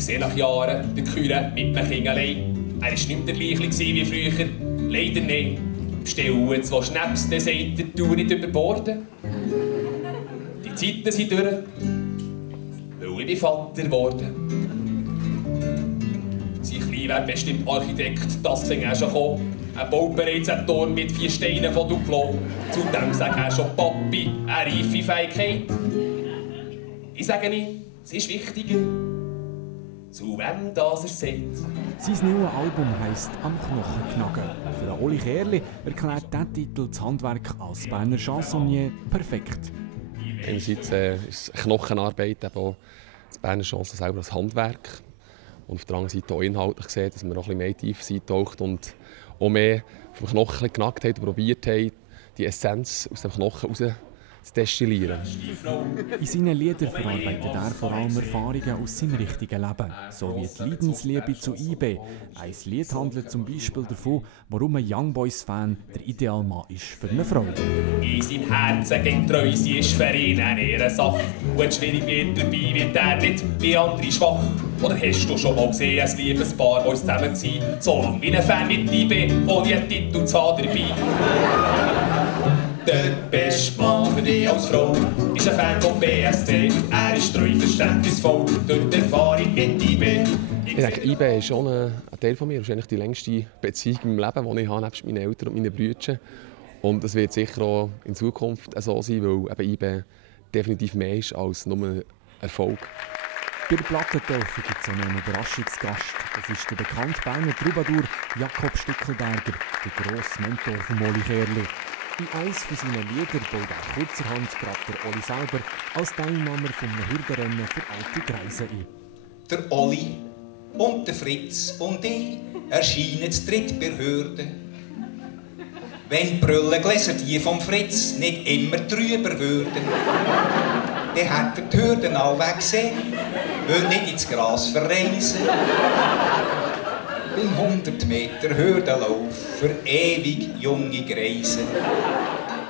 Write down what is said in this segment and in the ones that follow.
Ich sehe nach Jahren den Küre mit einem Kinderlein. Er war nicht mehr der gleiche wie früher. Leider nicht. Bestellen 2 Schnaps, dann sagt er, du nicht überborden. Die Zeiten sind durch, weil ich bin Vater geworden. Sein Klein wäre bestimmt Architekt, das sehen er schon kommen. Er baut bereits einen Turm mit 4 Steinen von Duplo. Zudem sagt er schon Papi, eine reife Fähigkeit. Ich sage nicht, es ist wichtiger, zu wem das er sagt. Sein neues Album heisst «Am Knochen knagen». Für Oli Kerli erklärt dieser Titel das Handwerk als Berner Chansonnier perfekt. Einerseits ist es Knochenarbeit, eben auch das Berner Chanson selber als Handwerk. Und auf der anderen Seite auch inhaltlich gesehen, dass wir noch ein bisschen mehr Tiefe eintaucht und auch mehr vom Knochen genackt haben und probiert haben, die Essenz aus dem Knochen raus zu destillieren. In seinen Liedern verarbeitet er vor allem Erfahrungen aus seinem richtigen Leben, so wie die Leidensliebe zu IB. Ein Lied handelt zum Beispiel davon, warum ein Young Boys-Fan der Idealmann ist für eine Frau. In seinem Herzen gegen treu, sie ist für ihn eine ihre Sache. Und schwierig wird dabei, wird er nicht wie andere schwach. Oder hast du schon mal gesehen, ein Liebespaar, das zusammen war? So lange wie ein Fan mit IB, ohne einen Titel zu haben dabei. Der beste Mann für dich als Frau ist ein Fan von BSC. Er ist treu, verständnisvoll, durch die Erfahrung mit IB. Ich denke, IB ist schon ein Teil von mir. Das ist eigentlich die längste Beziehung im Leben, die ich habe, nebst meinen Eltern und meinen Brüdern. Und es wird sicher auch in Zukunft so sein, weil eben IB definitiv mehr ist als nur Erfolg. Bei der Plattentaufe gibt es auch noch einen Überraschungsgast. Das ist der bekannte Berner Troubadour Jakob Stickelberger, der grosse Mentor von Oli Kerli. In eines seiner Lieder baut er kurzerhand gerade der Oli selber als Teilnehmer von einem Hürdenrennen für alte Greise ein. Der Oli und der Fritz und ich erscheinen zu dritt bei Hürde. Wenn Brillengläser die vom Fritz nicht immer drüber würden, dann hätte die Hürden allweg gesehen, würde nicht ins Gras verreisen. Beim 100 Meter Hürdenlauf für ewig junge Greise.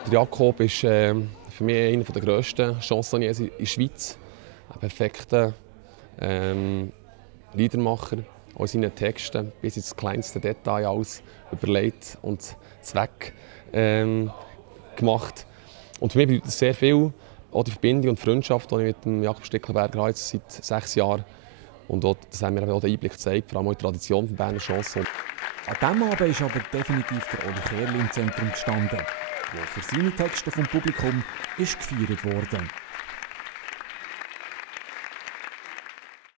Der Jakob ist für mich einer der grössten Chansonniers in der Schweiz. Ein perfekter Liedermacher, auch in seinen Texten bis ins kleinste Detail alles überlegt und Zweck gemacht. Und für mich bedeutet das sehr viel, auch die Verbindung und die Freundschaft, die ich mit dem Jakob Stickelberger habe, seit 6 Jahren. Und auch, das haben mir auch den Einblick gezeigt, vor allem auch die Tradition der Berner Chanson. An diesem Abend ist aber definitiv der Oli Kerli im Zentrum gestanden, der für seine Texte vom Publikum ist gefeiert wurde.